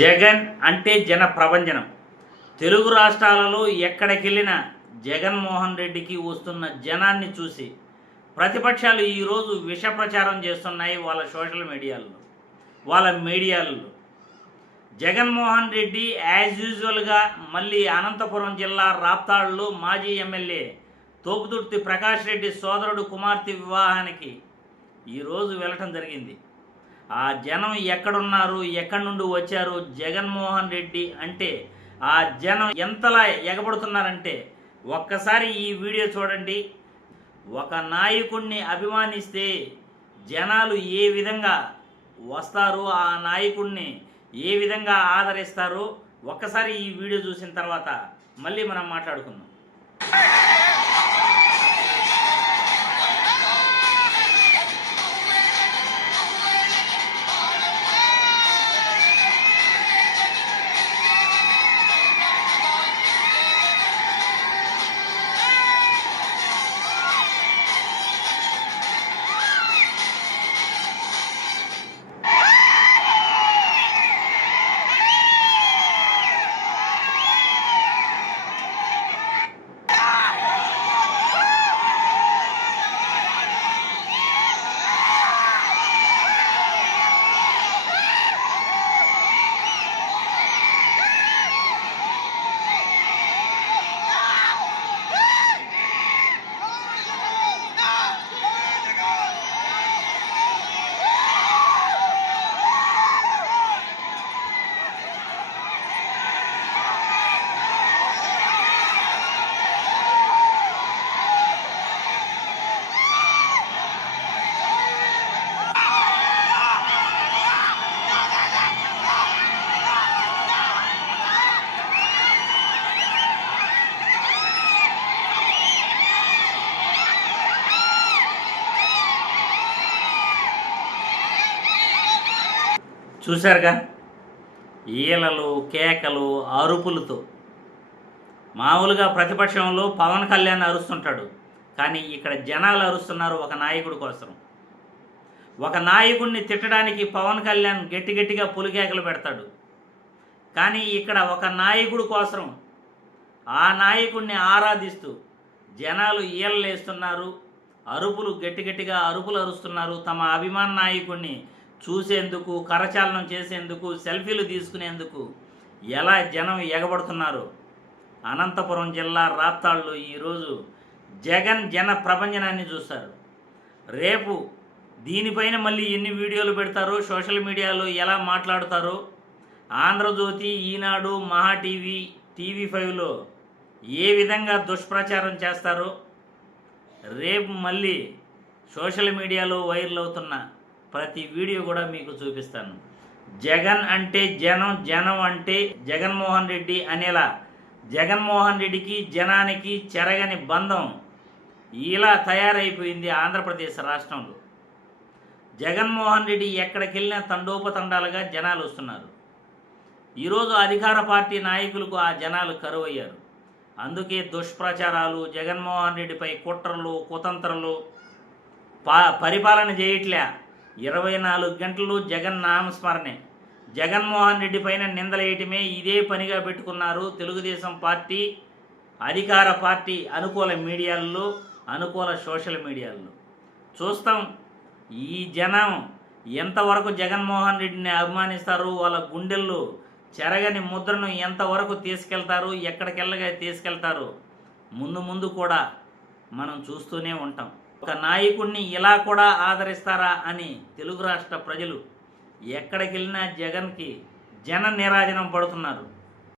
జగన్ అంటే జన ప్రభంజనం. తెలుగు రాష్ట్రాలలో ఎక్కడికెళ్ళినా జగన్మోహన్ రెడ్డికి వస్తున్న జనాన్ని చూసి ప్రతిపక్షాలు ఈరోజు విష ప్రచారం చేస్తున్నాయి వాళ్ళ సోషల్ మీడియాల్లో వాళ్ళ మీడియాల్లో. జగన్మోహన్ రెడ్డి యాజ్ యూజువల్గా మళ్ళీ అనంతపురం జిల్లా రాప్తాడులో మాజీ ఎమ్మెల్యే తోపుదుర్తి ప్రకాష్ రెడ్డి సోదరుడు కుమార్తె వివాహానికి ఈరోజు వెళ్ళటం జరిగింది. ఆ జనం ఎక్కడున్నారు ఎక్కడి నుండి వచ్చారు జగన్మోహన్ రెడ్డి అంటే ఆ జనం ఎంతలా ఎగబడుతున్నారంటే ఒక్కసారి ఈ వీడియో చూడండి. ఒక నాయకుడిని అభిమానిస్తే జనాలు ఏ విధంగా వస్తారు ఆ నాయకుడిని ఏ విధంగా ఆదరిస్తారు ఒక్కసారి ఈ వీడియో చూసిన తర్వాత మళ్ళీ మనం మాట్లాడుకుందాం. చూశారుగా? ఈలలు కేకలు అరుపులతో. మామూలుగా ప్రతిపక్షంలో పవన్ కళ్యాణ్ అరుస్తుంటాడు. కానీ ఇక్కడ జనాలు అరుస్తున్నారు ఒక నాయకుడి కోసం. ఒక నాయకుడిని తిట్టడానికి పవన్ కళ్యాణ్ గట్టి గట్టిగా పులికేకలు పెడతాడు. కానీ ఇక్కడ ఒక నాయకుడి కోసం ఆ నాయకుడిని ఆరాధిస్తూ జనాలు ఈలలేస్తున్నారు అరుపులు గట్టి గట్టిగా అరుపులు అరుస్తున్నారు తమ అభిమాన నాయకుడిని చూసేందుకు కరచాలనం చేసేందుకు సెల్ఫీలు తీసుకునేందుకు ఎలా జనం ఎగబడుతున్నారు? అనంతపురం జిల్లా రాప్తాళ్ళు ఈరోజు జగన్ జన ప్రపంచనాన్ని చూస్తారు రేపు దీనిపైన మళ్ళీ ఎన్ని వీడియోలు పెడతారో సోషల్ మీడియాలో ఎలా మాట్లాడతారో ఆంధ్రజ్యోతి ఈనాడు మహా టీవీ టీవీ ఫైవ్లో ఏ విధంగా దుష్ప్రచారం చేస్తారో రేపు మళ్ళీ సోషల్ మీడియాలో వైరల్ అవుతున్న ప్రతి వీడియో కూడా మీకు చూపిస్తాను. జగన్ అంటే జనం జనం అంటే జగన్మోహన్ రెడ్డి అనేలా. జగన్మోహన్ రెడ్డికి జనానికి చెరగని బంధం ఇలా తయారైపోయింది ఆంధ్రప్రదేశ్ రాష్ట్రంలో. జగన్మోహన్ రెడ్డి ఎక్కడికి వెళ్ళినా తండోపతండాలుగా జనాలు వస్తున్నారు. ఈరోజు అధికార పార్టీ నాయకులకు ఆ జనాలు కరువయ్యారు. అందుకే దుష్ప్రచారాలు జగన్మోహన్ రెడ్డిపై కుట్రలు కుతంత్రలు పా పరిపాలన చేయట్లే. ఇరవై నాలుగు గంటలు జగన్ నామస్మరణే జగన్మోహన్ రెడ్డి పైన నిందలేయటమే ఇదే పనిగా పెట్టుకున్నారు తెలుగుదేశం పార్టీ అధికార పార్టీ అనుకూల మీడియాల్లో అనుకూల సోషల్ మీడియాల్లో. చూస్తాం ఈ జనం ఎంతవరకు జగన్మోహన్ రెడ్డిని అభిమానిస్తారు వాళ్ళ గుండెల్లో చెరగని ముద్రను ఎంతవరకు తీసుకెళ్తారు ఎక్కడికెళ్ళగా తీసుకెళ్తారు ముందు ముందు కూడా మనం చూస్తూనే ఉంటాం. ఒక నాయకుడిని ఇలా కూడా ఆదరిస్తారా అని తెలుగు రాష్ట్ర ప్రజలు ఎక్కడికి వెళ్ళినా జగన్కి జన నిరాజనం పడుతున్నారు.